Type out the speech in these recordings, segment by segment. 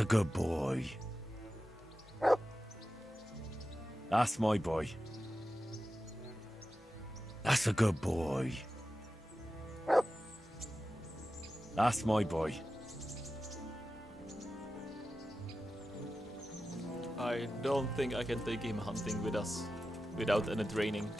That's a good boy. That's my boy. That's a good boy. That's my boy. I don't think I can take him hunting with us without any training.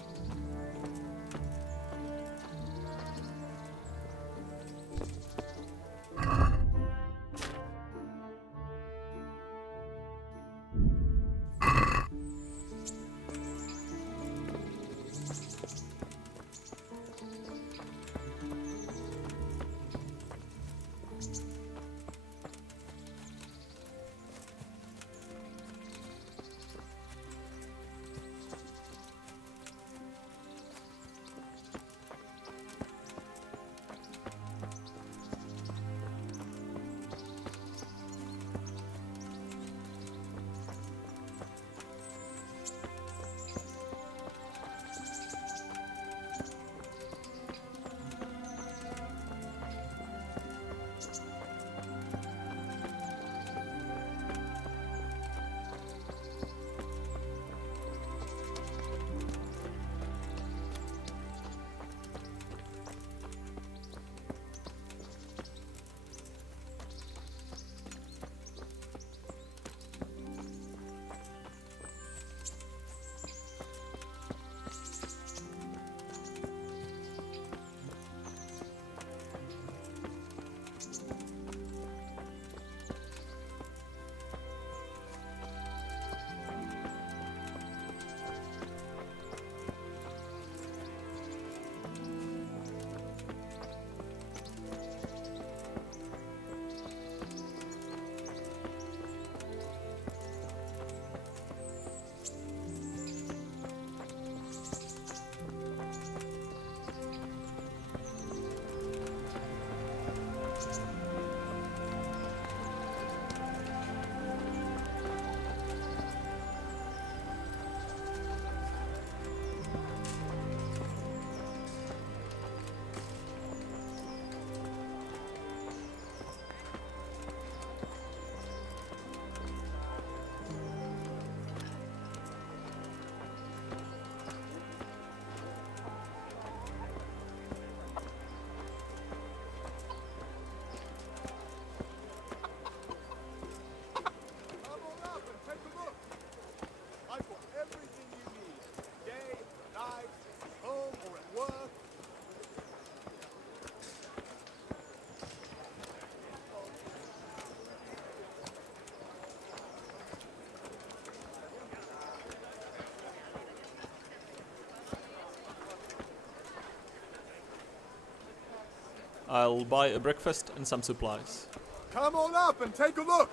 I'll buy a breakfast and some supplies. Come on up and take a look.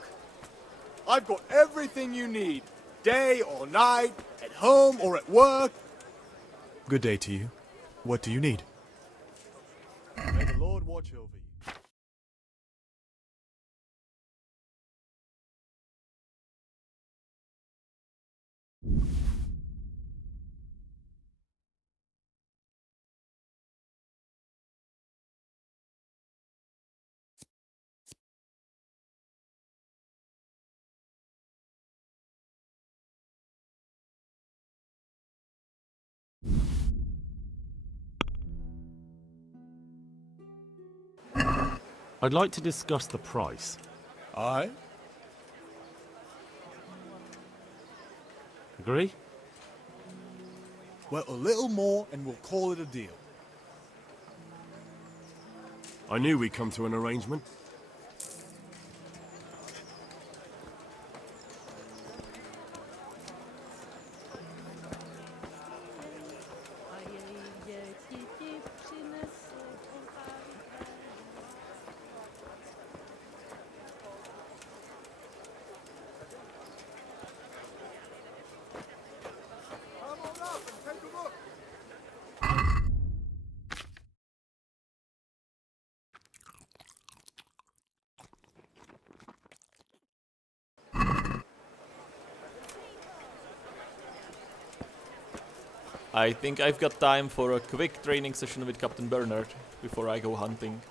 I've got everything you need, day or night, at home or at work. Good day to you. What do you need? May the Lord watch over you. I'd like to discuss the price. Aye? Agree? Well, a little more and we'll call it a deal. I knew we'd come to an arrangement. Come on up and take a look. I think I've got time for a quick training session with Captain Bernard before I go hunting.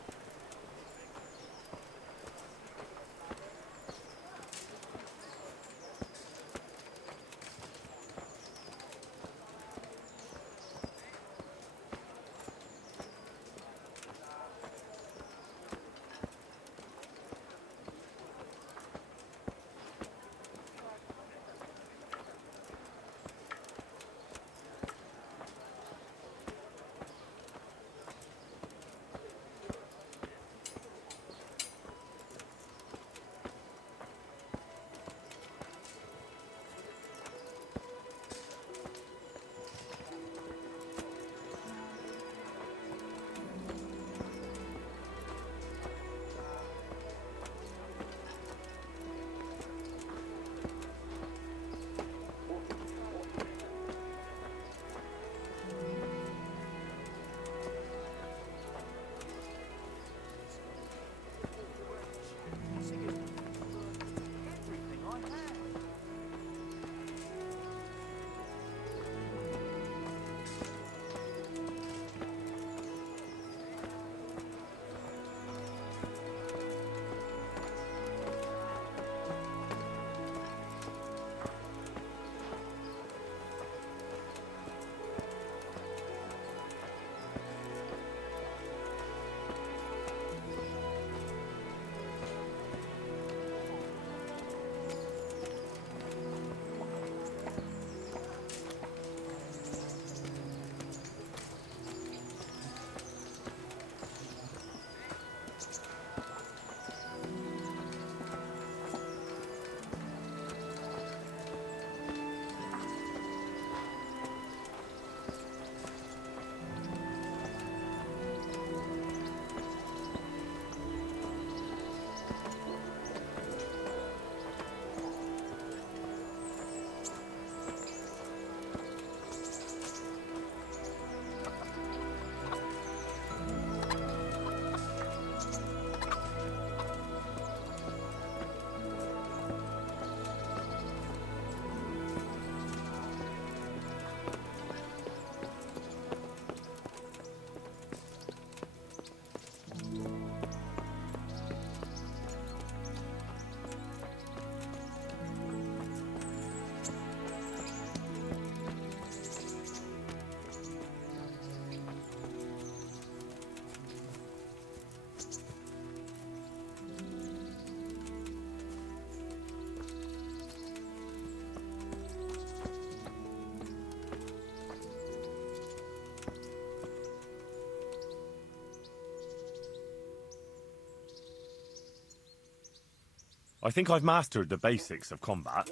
I think I've mastered the basics of combat.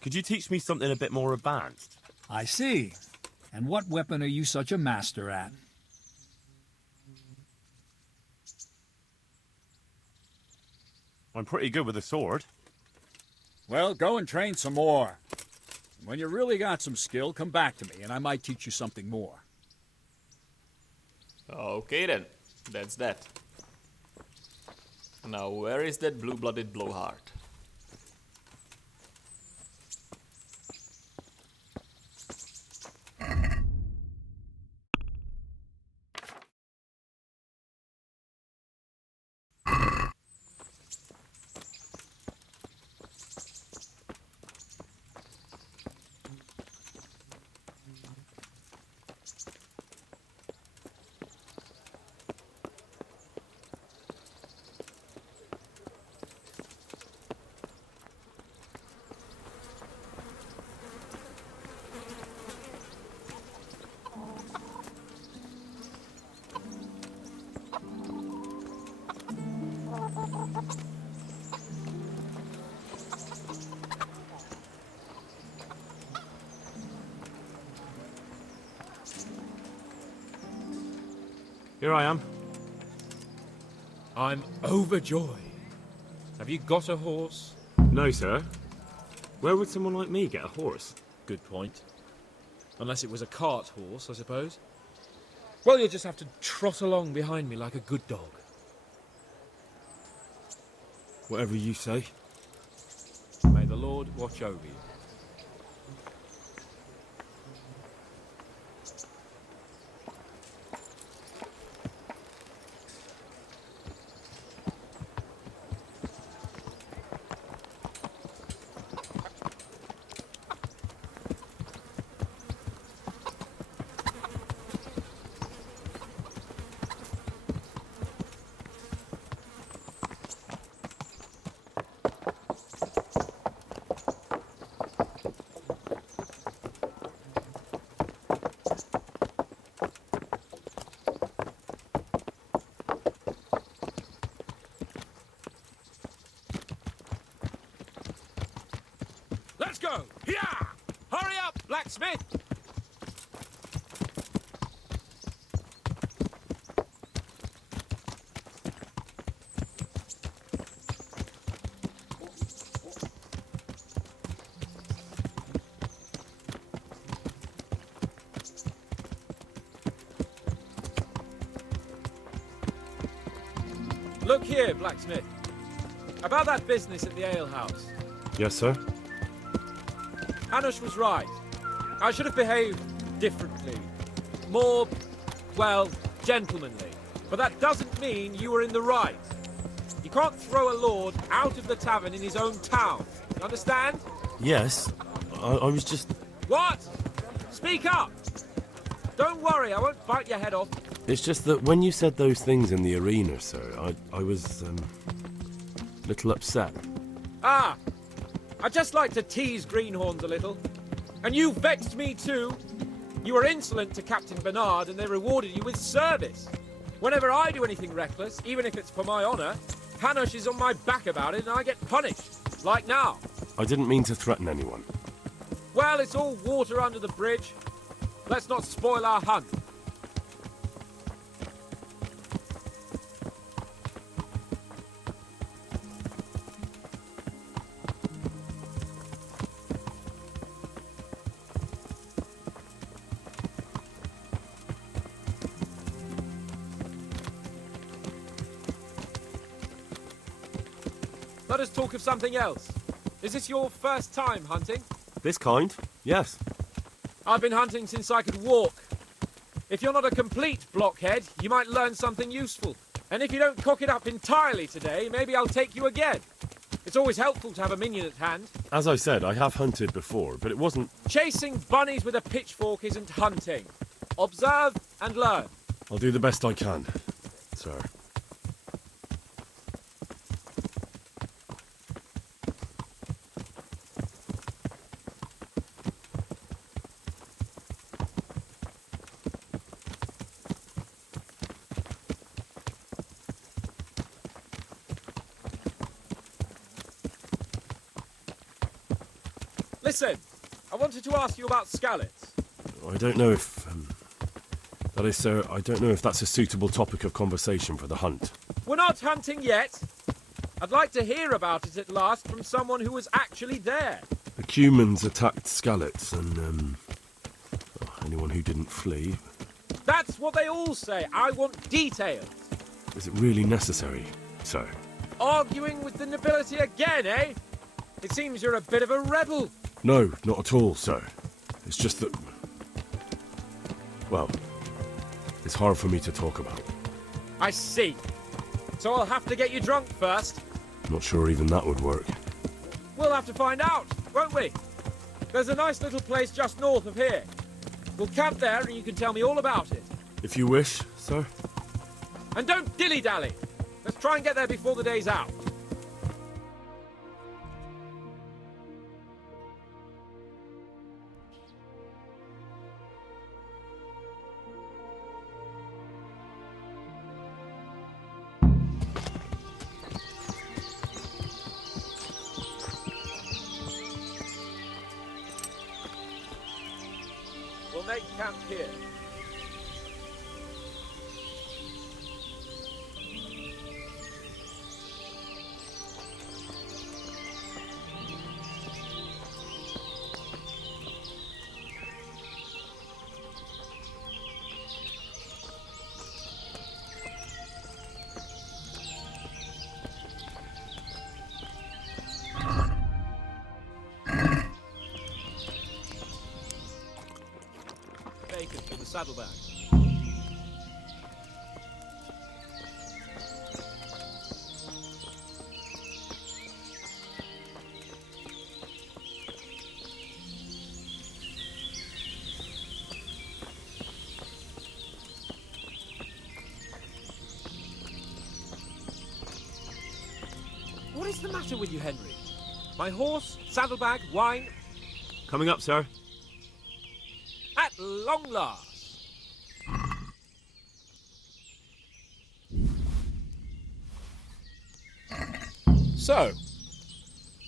Could you teach me something a bit more advanced? I see. And what weapon are you such a master at? I'm pretty good with a sword. Well, go and train some more. When you really got some skill, come back to me, and I might teach you something more. Okay then, that's that. Now where is that blue-blooded blowhard? Here I am. I'm overjoyed. Have you got a horse? No, sir. Where would someone like me get a horse? Good point. Unless it was a cart horse, I suppose. Well, you'll just have to trot along behind me like a good dog. Whatever you say. May the Lord watch over you. Let's go! Yeah! Hurry up, blacksmith! Look here, blacksmith. About that business at the alehouse. Yes, sir. Hanush was right. I should have behaved differently. More, well, gentlemanly. But that doesn't mean you were in the right. You can't throw a lord out of the tavern in his own town. You understand? Yes. I was just... What? Speak up! Don't worry, I won't bite your head off. It's just that when you said those things in the arena, sir, I was, a little upset. Ah! I just like to tease greenhorns a little. And you vexed me too. You were insolent to Captain Bernard and they rewarded you with service. Whenever I do anything reckless, even if it's for my honour, Hanush is on my back about it and I get punished. Like now. I didn't mean to threaten anyone. Well, it's all water under the bridge. Let's not spoil our hunt. Let us talk of something else. Is this your first time hunting? This kind? Yes. I've been hunting since I could walk. If you're not a complete blockhead, you might learn something useful. And if you don't cock it up entirely today, maybe I'll take you again. It's always helpful to have a minion at hand. As I said, I have hunted before, but it wasn't... Chasing bunnies with a pitchfork isn't hunting. Observe and learn. I'll do the best I can, sir. Listen, I wanted to ask you about Skalitz. I don't know if... that is, sir, I don't know if that's a suitable topic of conversation for the hunt. We're not hunting yet. I'd like to hear about it at last from someone who was actually there. The humans attacked Skalitz, and, anyone who didn't flee. That's what they all say. I want details. Is it really necessary, sir? Arguing with the nobility again, eh? It seems you're a bit of a rebel. No, not at all, sir. It's just that... well, it's hard for me to talk about. I see. So I'll have to get you drunk first. Not sure even that would work. We'll have to find out, won't we? There's a nice little place just north of here. We'll camp there and you can tell me all about it. If you wish, sir. And don't dilly-dally. Let's try and get there before the day's out. We'll make camp here. Bacon for the saddlebag. What is the matter with you, Henry? My horse, saddlebag, wine, Coming up, sir. at long last. So,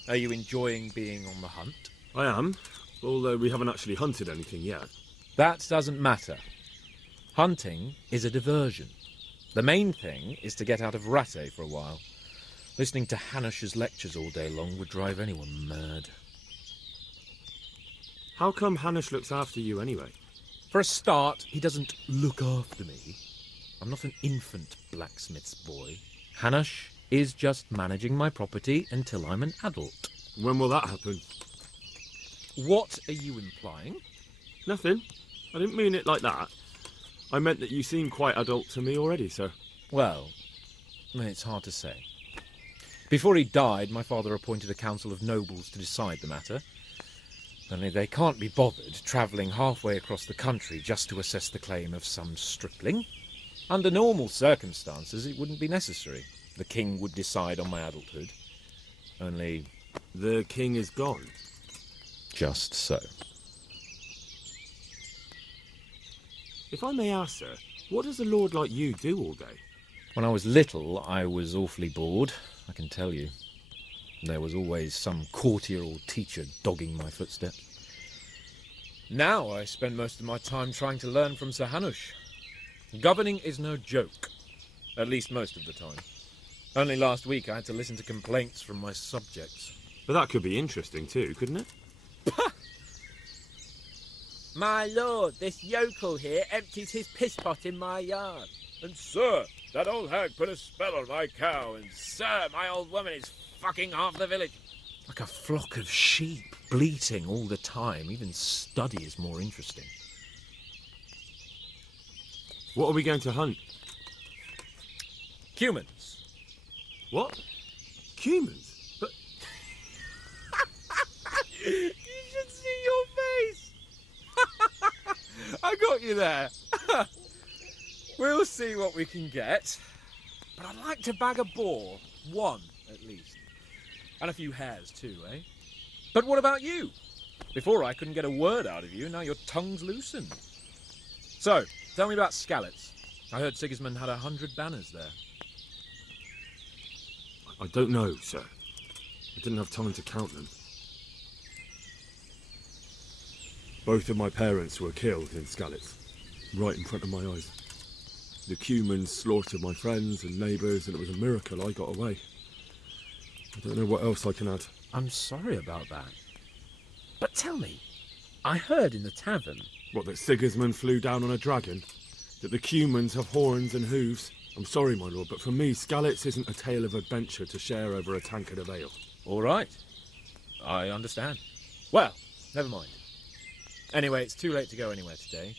are you enjoying being on the hunt? I am, although we haven't actually hunted anything yet. That doesn't matter. Hunting is a diversion. The main thing is to get out of Rattay for a while. Listening to Hanush's lectures all day long would drive anyone mad. How come Hanush looks after you anyway? For a start, he doesn't look after me. I'm not an infant blacksmith's boy. Hanush is just managing my property until I'm an adult. When will that happen? What are you implying? Nothing. I didn't mean it like that. I meant that you seem quite adult to me already, sir. Well, it's hard to say. Before he died, my father appointed a council of nobles to decide the matter. Only they can't be bothered travelling halfway across the country just to assess the claim of some stripling. Under normal circumstances, it wouldn't be necessary. The king would decide on my adulthood. Only... The king is gone. just so. If I may ask, sir, what does a lord like you do all day? When I was little, I was awfully bored, I can tell you. There was always some courtier or teacher dogging my footsteps. Now I spend most of my time trying to learn from Sir Hanush. Governing is no joke, at least most of the time. Only last week I had to listen to complaints from my subjects. But that could be interesting too, couldn't it? My lord, this yokel here empties his piss pot in my yard. And sir, that old hag put a spell on my cow, and Sir, my old woman is fucking half the village. Like a flock of sheep, bleating all the time. Even study is more interesting. What are we going to hunt? Humans. What? Humans? But You should see your face. I got you there. We'll see what we can get. But I'd like to bag a boar. One, at least. And a few hares too, eh? But what about you? Before I couldn't get a word out of you, now your tongue's loosened. So, tell me about Skalitz. I heard Sigismund had 100 banners there. I don't know, sir. I didn't have time to count them. Both of my parents were killed in Skalitz, right in front of my eyes. The Cumans slaughtered my friends and neighbours, and it was a miracle I got away. I don't know what else I can add. I'm sorry about that. But tell me, I heard in the tavern... What, that Sigismund flew down on a dragon? That the Cumans have horns and hooves? I'm sorry, my lord, but for me, Skalitz isn't a tale of adventure to share over a tankard of ale. All right. I understand. Well, never mind. Anyway, it's too late to go anywhere today.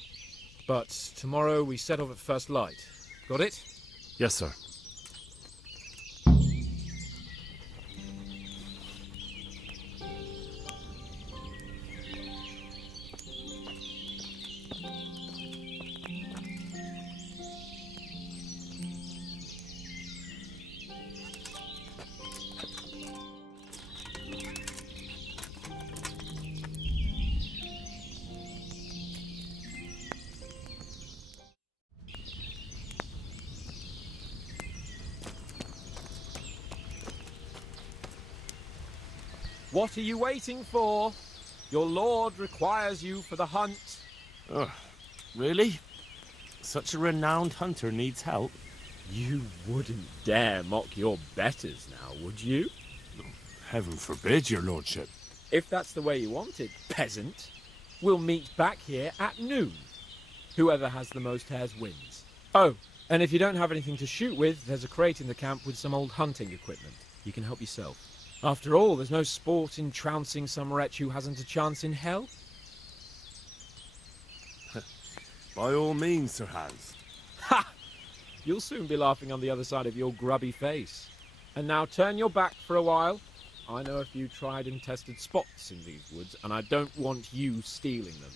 But tomorrow we set off at first light. Got it? Yes, sir. What are you waiting for? Your lord requires you for the hunt. Oh, really? Such a renowned hunter needs help? You wouldn't dare mock your betters now, would you? Heaven forbid, your lordship. If that's the way you want it, peasant, we'll meet back here at noon. Whoever has the most hares wins. Oh, and if you don't have anything to shoot with, there's a crate in the camp with some old hunting equipment. You can help yourself. After all, there's no sport in trouncing some wretch who hasn't a chance in hell. By all means, Sir Hans. Ha! You'll soon be laughing on the other side of your grubby face. And now turn your back for a while. I know a few tried and tested spots in these woods, and I don't want you stealing them.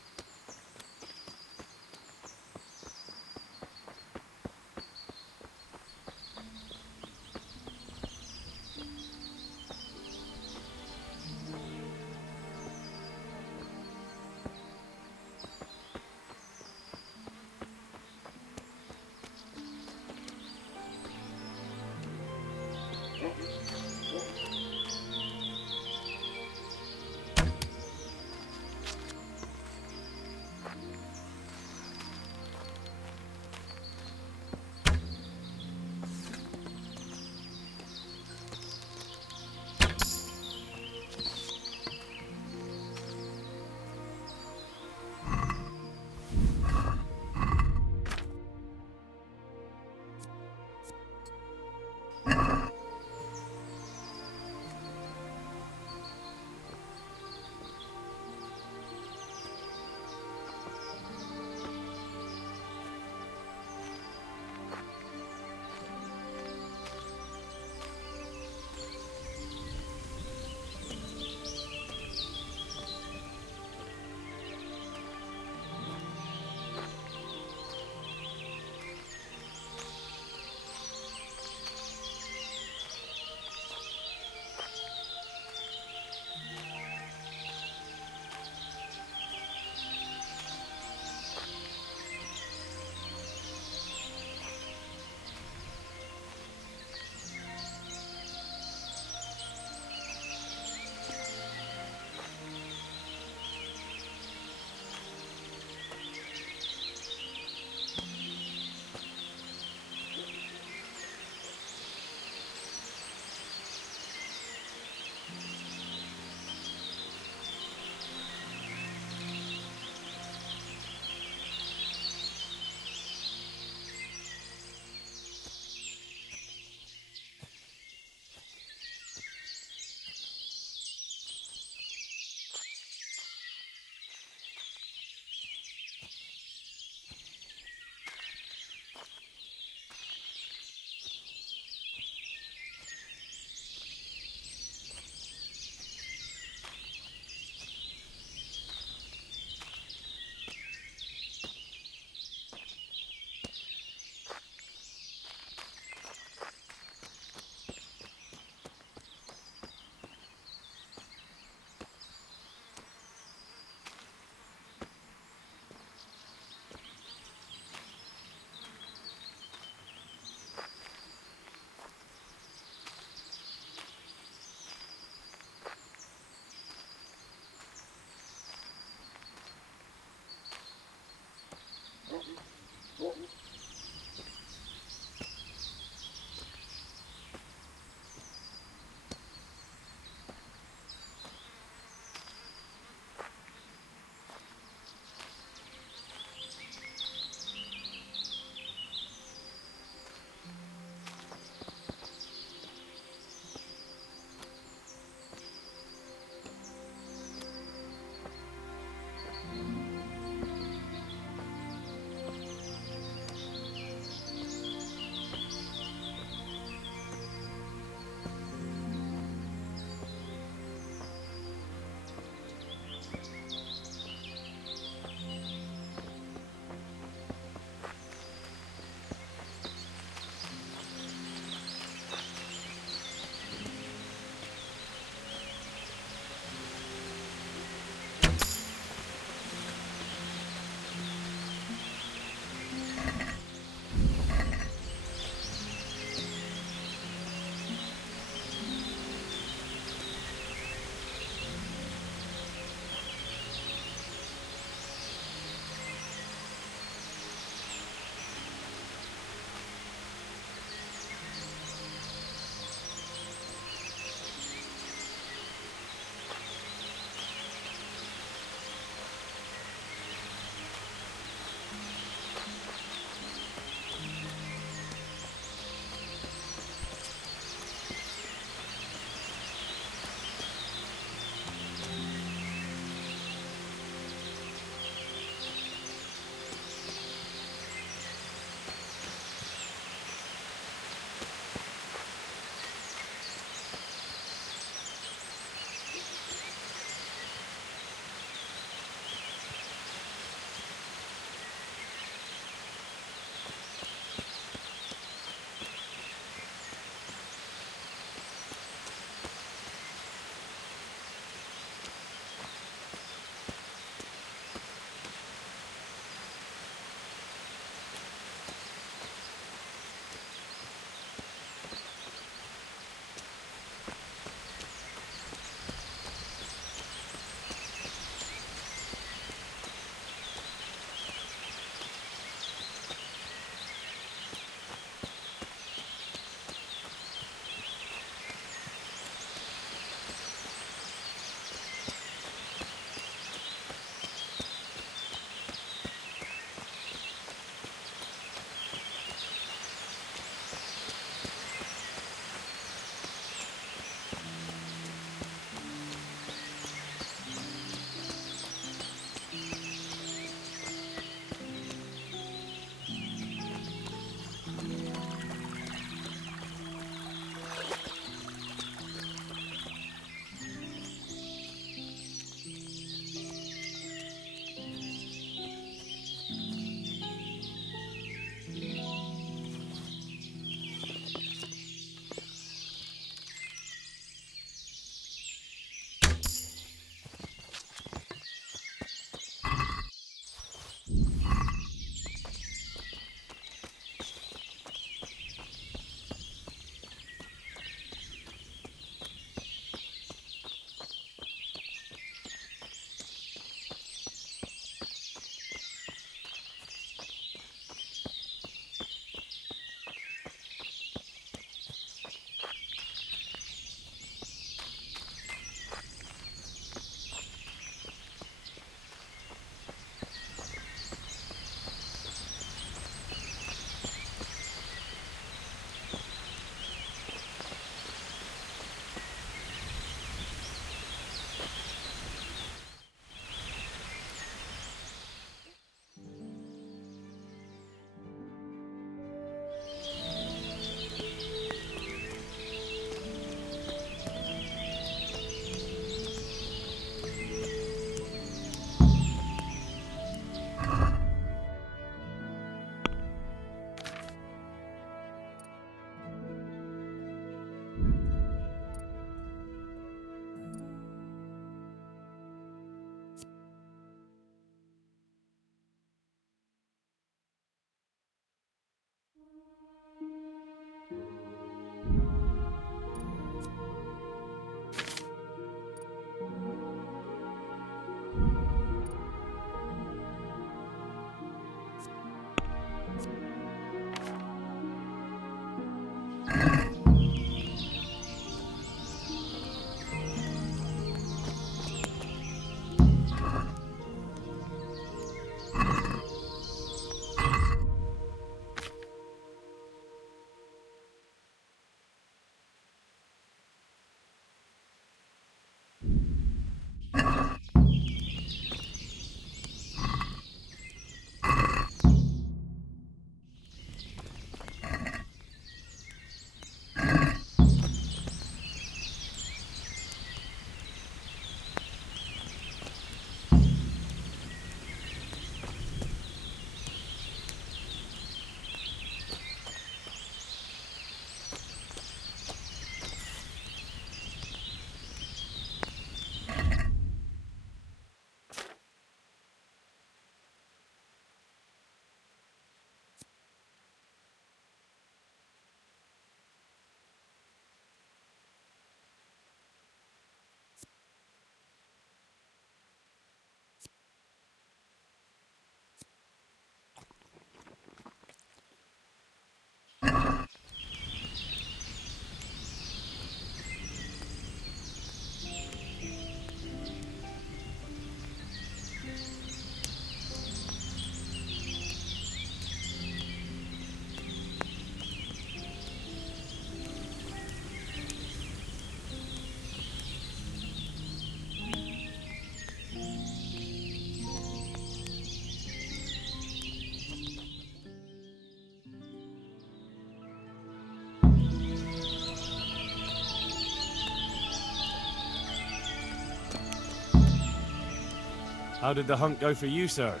How did the hunt go for you, sir?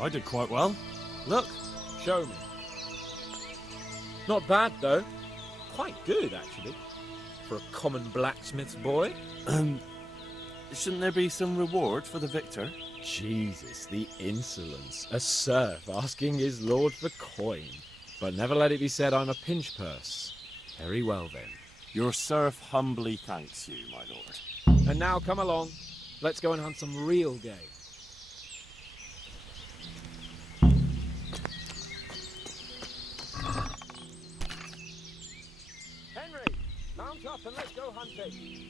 I did quite well. Look. Show me. Not bad, though. Quite good, actually. For a common blacksmith's boy. Shouldn't there be some reward for the victor? Jesus, the insolence. A serf asking his lord for coin. But never let it be said I'm a pinch purse. Very well, then. Your serf humbly thanks you, my lord. And now come along. Let's go and hunt some real game. Henry, mount up and let's go hunting.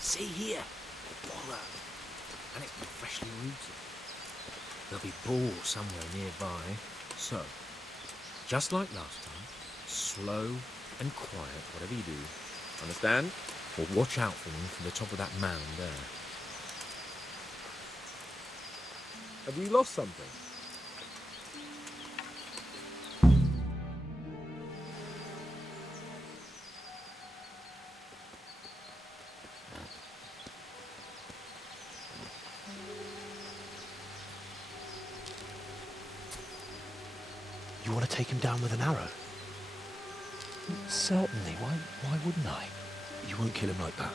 See here, wallow, and it's been freshly rooted. There'll be boar somewhere nearby, so, just like last time, slow and quiet, whatever you do. Understand? Or watch out for them from the top of that mound there. Have we lost something? You want to take him down with an arrow? Certainly. Why wouldn't I? You won't kill him like that.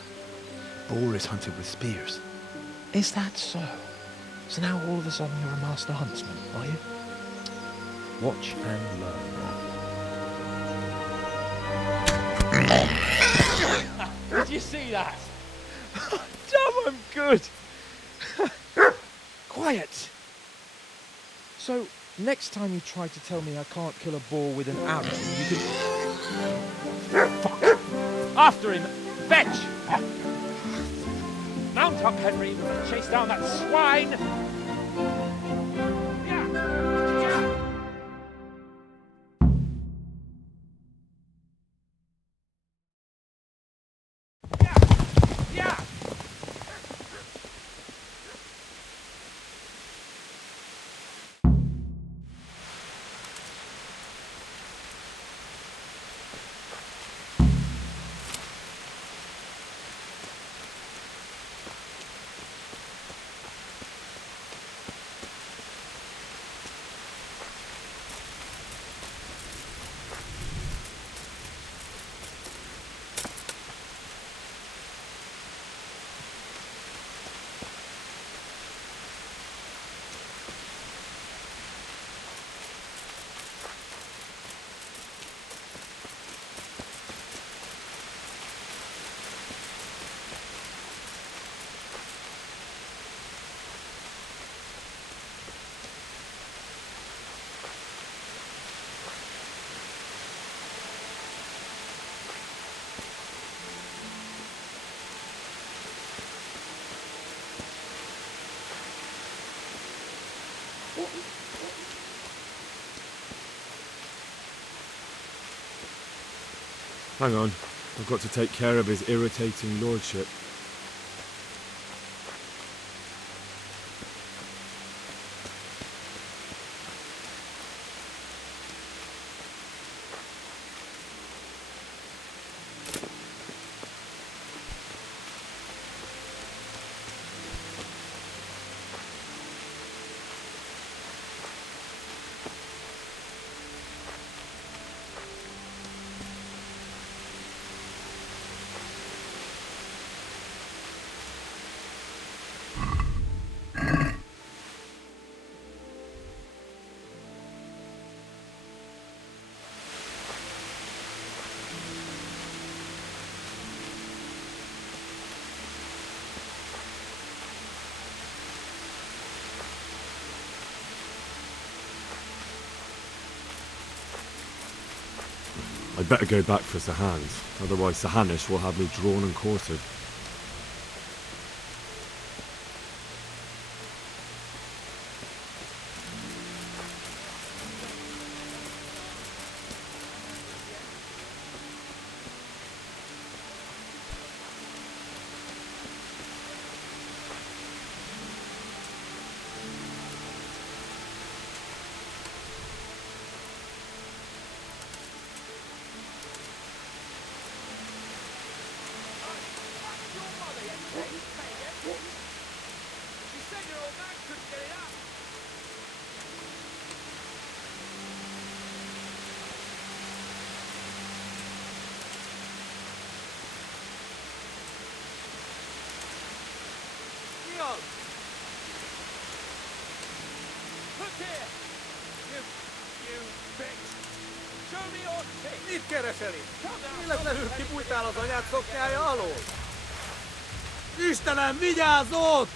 Boar is hunted with spears. Is that so? So now all of a sudden you're a master huntsman, are you? Watch and learn. Did you see that? Damn, I'm good. Quiet. So, next time you try to tell me I can't kill a boar with an arrow, you can... Fuck. After him! Fetch! Mount up, Henry. We're going to chase down that swine! Hang on, I've got to take care of his irritating lordship. I'd better go back for Sahans, otherwise Sahanish will have me drawn and quartered. Mit keresel itt? Véletlenül kibújtál az anyád szoknyája alól? Istenem, vigyázzol!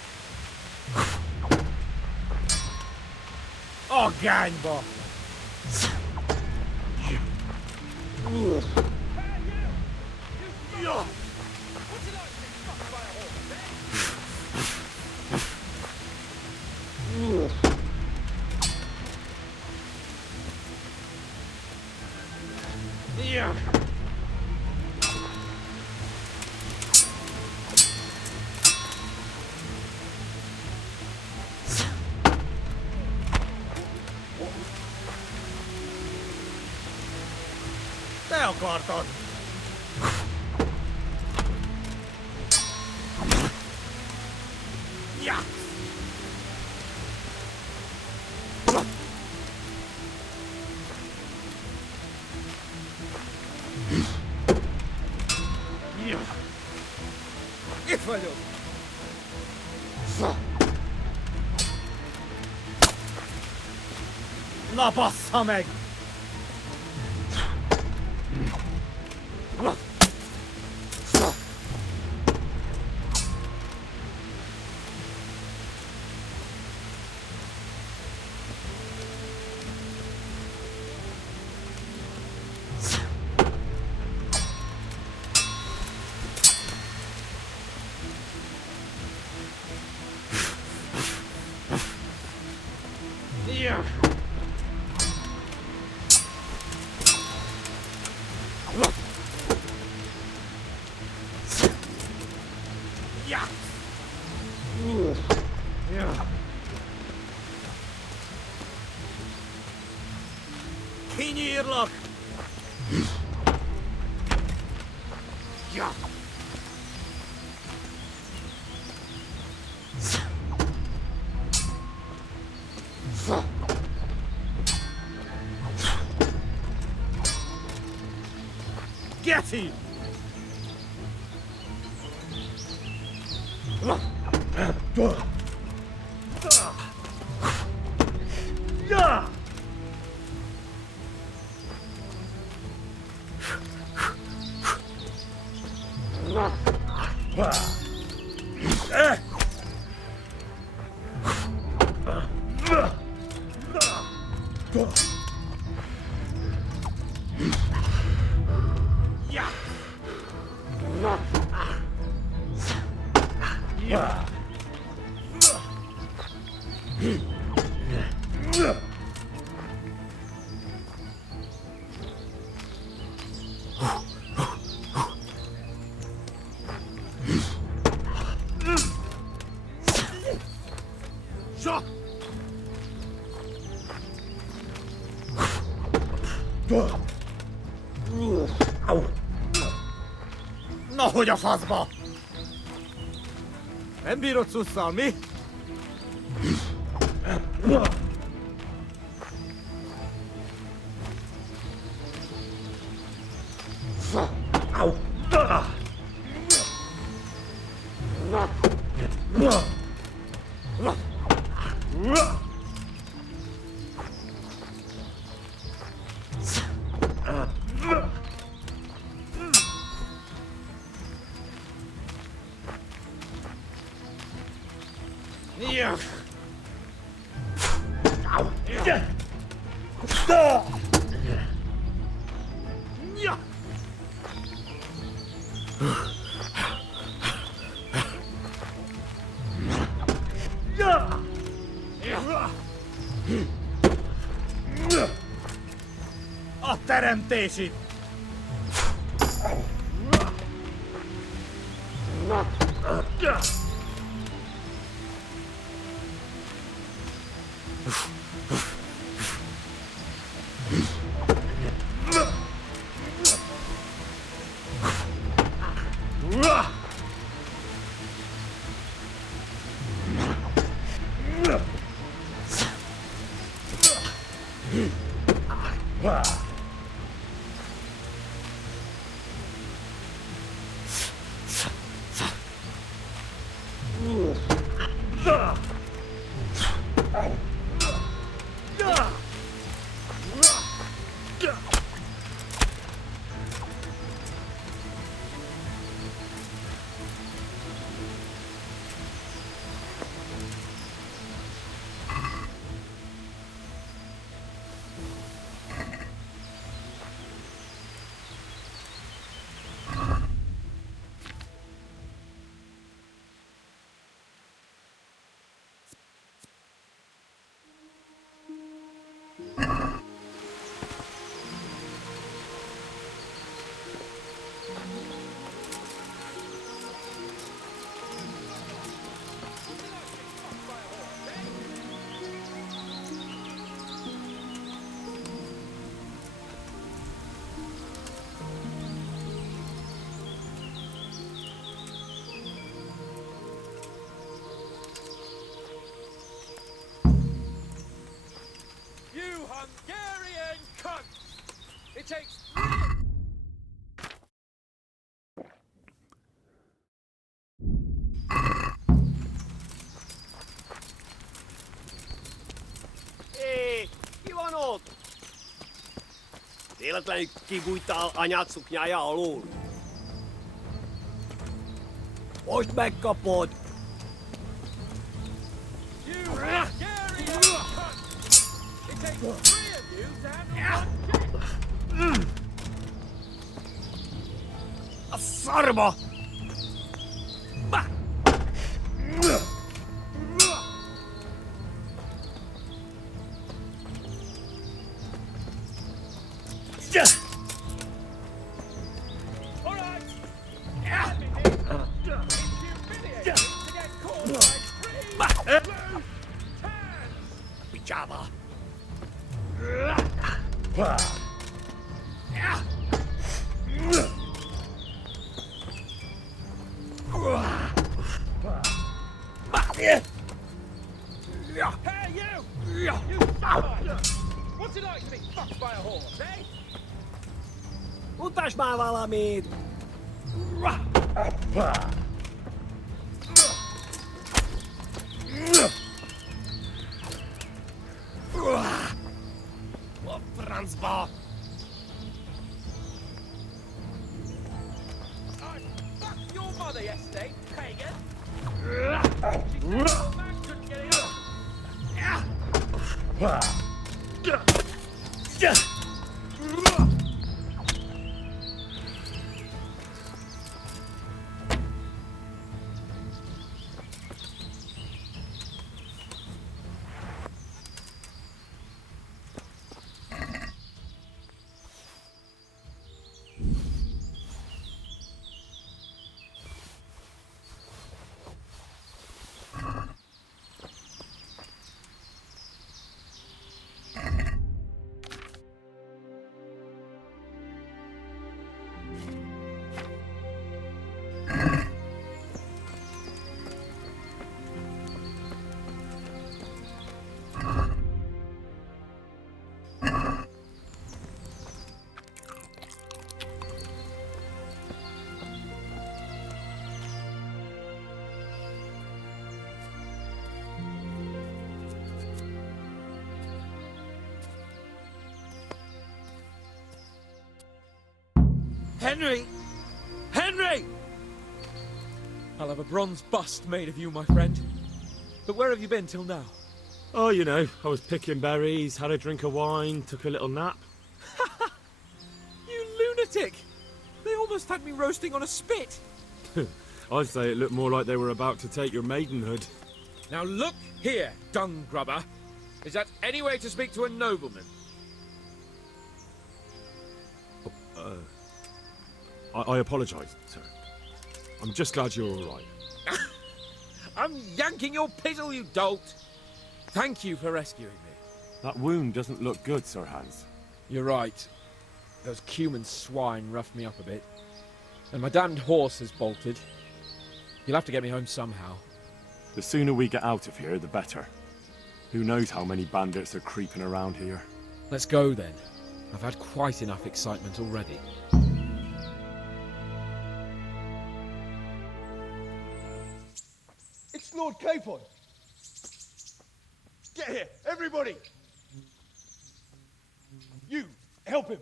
A gányba! Te akartad! Ja! Itt vagyok! Na bassza meg! Kinyírlak! Ja! Get him! Yeah! Ahogy a faszba! Nem bírod szusszal, mi? A teremtés itt! You Hungarian cunts! It takes Hé, ki van ott? Véletlenül kibújtál anyád szuknyája alól? Most megkapod! you Hungarian cunts! It takes 3 of you to handle one kid! A szarba! All right! It's humiliating to get caught by 3 blue tans! Picsába! Hey, you! You son! What's it like to be fucked by a horse, eh? Mutasd már valamit! A francba! I fucked your mother yesterday, pagan! She said your man couldn't get it up! Henry! Henry! I'll have a bronze bust made of you, my friend. But where have you been till now? Oh, you know, I was picking berries, had a drink of wine, took a little nap. You lunatic! They almost had me roasting on a spit. I'd say it looked more like they were about to take your maidenhood. Now look here, dung grubber. Is that any way to speak to a nobleman? I apologise, sir. I'm just glad you're all right. I'm yanking your pizzle, you dolt! Thank you for rescuing me. That wound doesn't look good, Sir Hans. You're right. Those Cuman swine roughed me up a bit. And my damned horse has bolted. You'll have to get me home somehow. The sooner we get out of here, the better. Who knows how many bandits are creeping around here. Let's go then. I've had quite enough excitement already. It's Lord Capon. Get here, everybody. You, help him.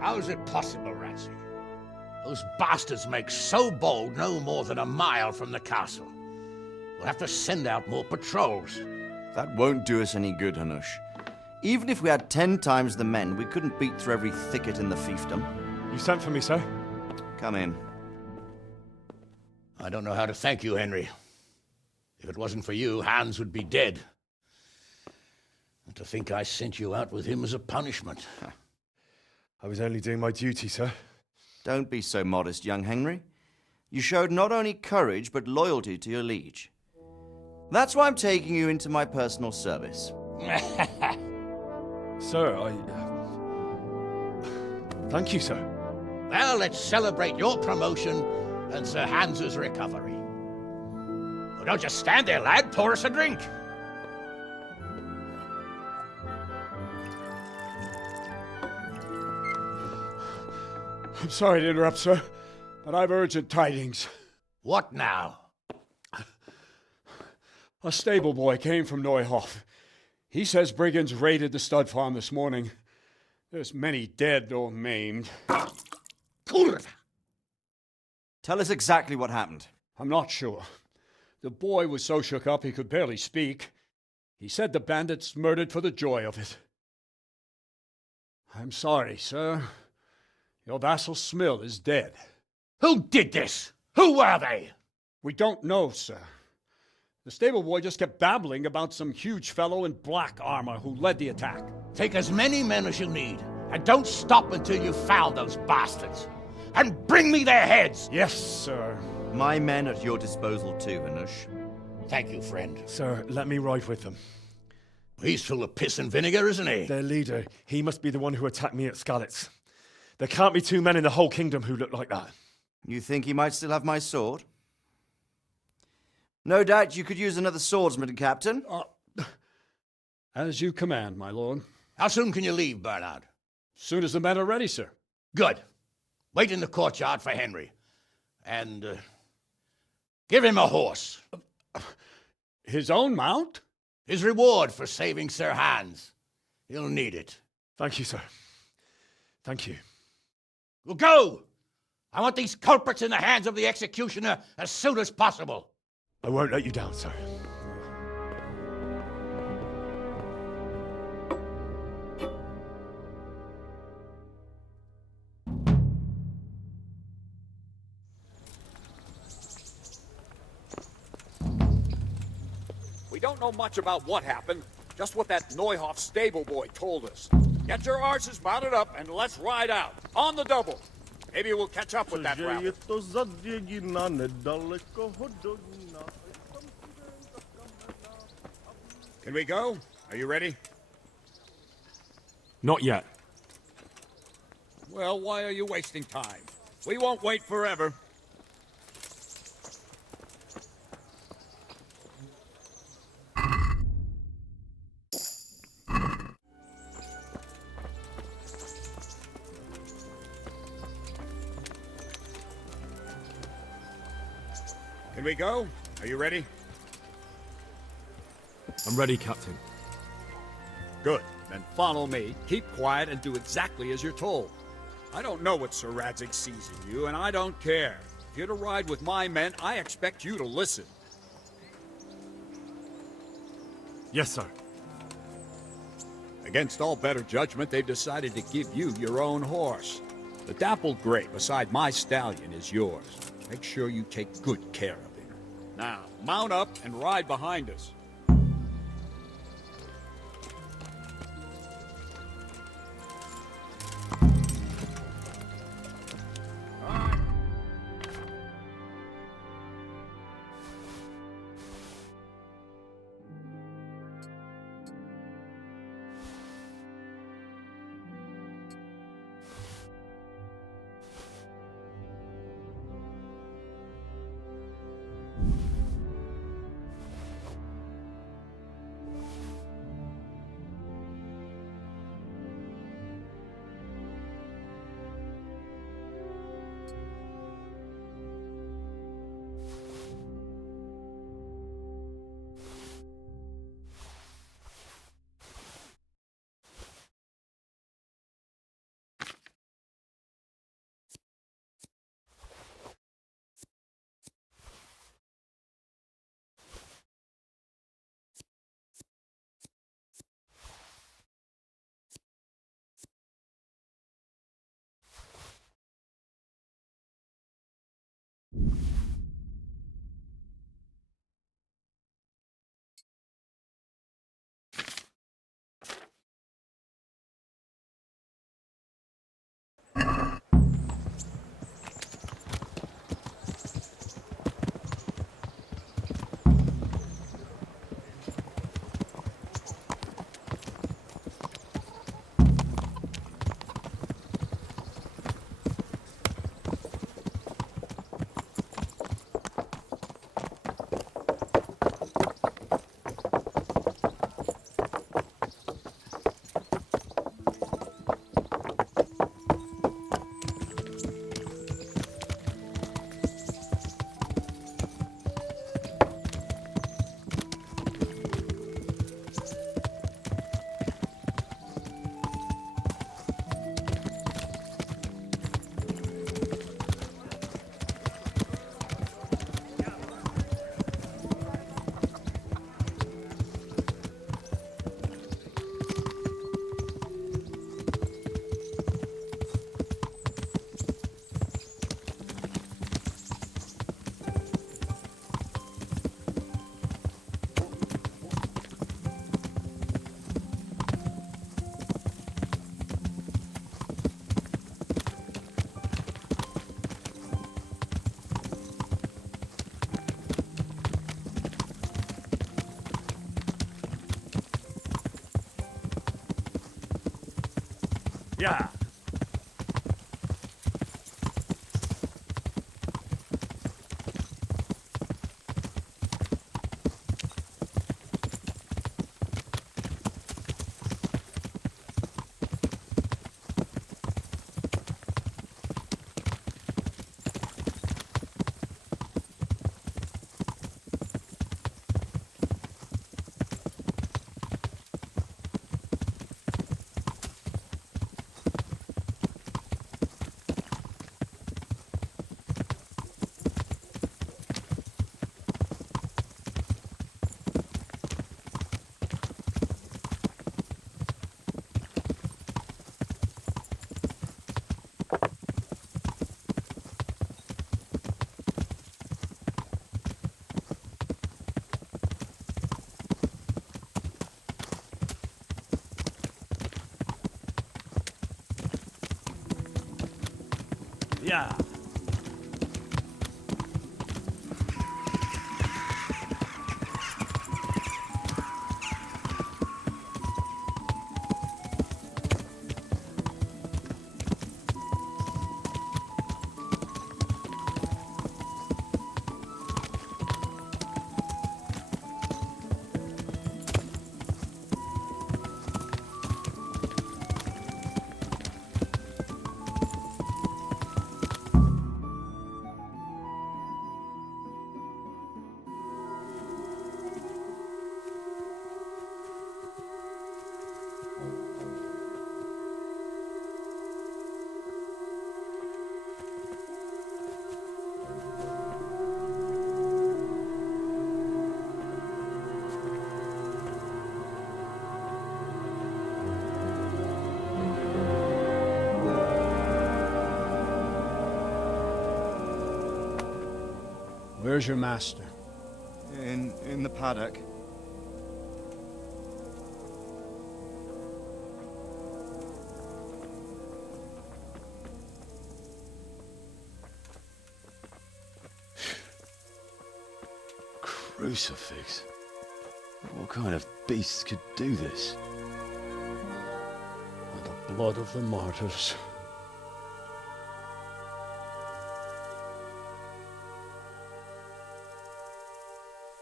How is it possible, Ratsey? Those bastards make so bold no more than a mile from the castle. We'll have to send out more patrols. That won't do us any good, Hanush. Even if we had 10 times the men, we couldn't beat through every thicket in the fiefdom. You sent for me, sir? Come in. I don't know how to thank you, Henry. If it wasn't for you, Hans would be dead. And to think I sent you out with him as a punishment. I was only doing my duty, sir. Don't be so modest, young Henry. You showed not only courage, but loyalty to your liege. That's why I'm taking you into my personal service. Sir, thank you, sir. Well, let's celebrate your promotion and Sir Hans's recovery. Well, don't just stand there, lad. Pour us a drink. I'm sorry to interrupt, sir, but I've urgent tidings. What now? A stable boy came from Neuhof. He says brigands raided the stud farm this morning. There's many dead or maimed. Tell us exactly what happened. I'm not sure. The boy was so shook up he could barely speak. He said the bandits murdered for the joy of it. I'm sorry, sir. Your vassal Smill is dead. Who did this? Who were they? We don't know, sir. The stable boy just kept babbling about some huge fellow in black armor who led the attack. Take as many men as you need, and don't stop until you've found those bastards. And bring me their heads! Yes, sir. My men at your disposal too, Hanush. Thank you, friend. Sir, let me ride with them. He's full of piss and vinegar, isn't he? Their leader, he must be the one who attacked me at Skalitz. There can't be 2 men in the whole kingdom who look like that. You think he might still have my sword? No doubt you could use another swordsman, Captain. As you command, my lord. How soon can you leave, Bernard? Soon as the men are ready, sir. Good. Wait in the courtyard for Henry. And, give him a horse. His own mount? His reward for saving Sir Hans. He'll need it. Thank you, sir. Thank you. Well, go! I want these culprits in the hands of the executioner as soon as possible. I won't let you down, sir. We don't know much about what happened, just what that Neuhof stable boy told us. Get your arses mounted up and let's ride out. On the double. Maybe we'll catch up with that rabble. Can we go? Are you ready? Not yet. Well, why are you wasting time? We won't wait forever. Can we go? Are you ready? I'm ready, Captain. Good. Then follow me, keep quiet, and do exactly as you're told. I don't know what Sir Radzig sees in you, and I don't care. If you're to ride with my men, I expect you to listen. Yes, sir. Against all better judgment, they've decided to give you your own horse. The dappled gray beside my stallion is yours. Make sure you take good care of him. Now, mount up and ride behind us. Yeah. Yeah. Where's your master? In the paddock. Crucifix? What kind of beast could do this? The blood of the martyrs.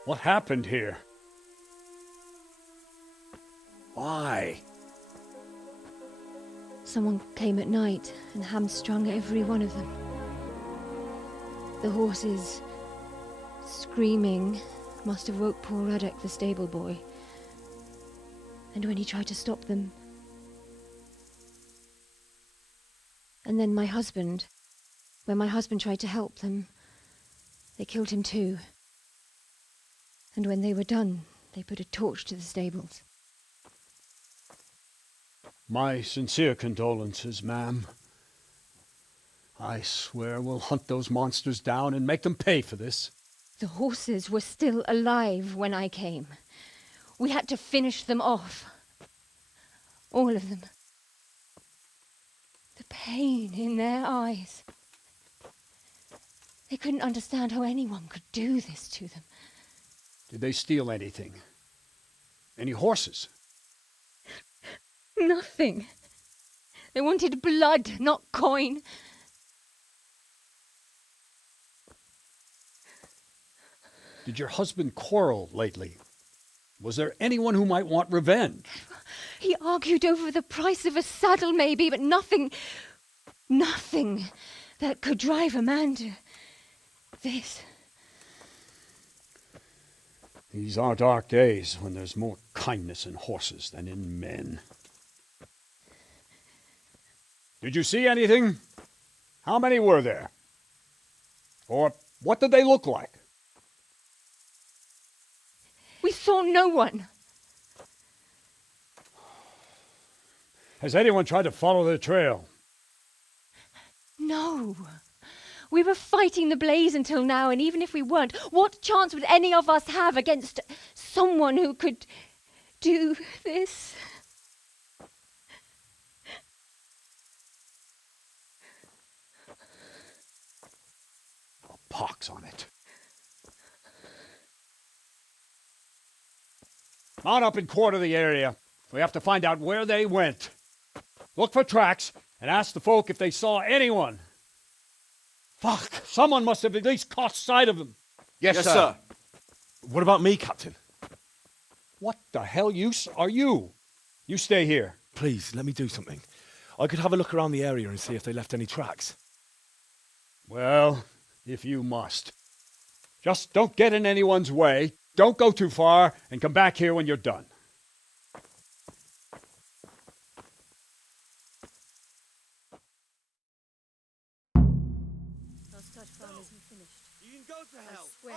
What happened here? Why? Someone came at night and hamstrung every one of them. The horses, screaming, must have woke poor Radek, the stable boy. And when he tried to stop them... And then my husband, when my husband tried to help them, they killed him too. And when they were done, they put a torch to the stables. My sincere condolences, ma'am. I swear we'll hunt those monsters down and make them pay for this. The horses were still alive when I came. We had to finish them off. All of them. The pain in their eyes. They couldn't understand how anyone could do this to them. Did they steal anything? Any horses? Nothing. They wanted blood, not coin. Did your husband quarrel lately? Was there anyone who might want revenge? He argued over the price of a saddle, maybe, but nothing that could drive a man to this. These are dark days when there's more kindness in horses than in men. Did you see anything? How many were there? Or what did they look like? We saw no one. Has anyone tried to follow the trail? No. We were fighting the blaze until now, and even if we weren't, what chance would any of us have against someone who could do this? A pox on it. Mount up and quarter the area. We have to find out where they went. Look for tracks and ask the folk if they saw anyone. Fuck! Someone must have at least caught sight of them. Yes, sir. What about me, Captain? What the hell use are you? You stay here. Please, let me do something. I could have a look around the area and see if they left any tracks. Well, if you must. Just don't get in anyone's way, don't go too far, and come back here when you're done. Our stud farm isn't finished. You can go to hell. I swear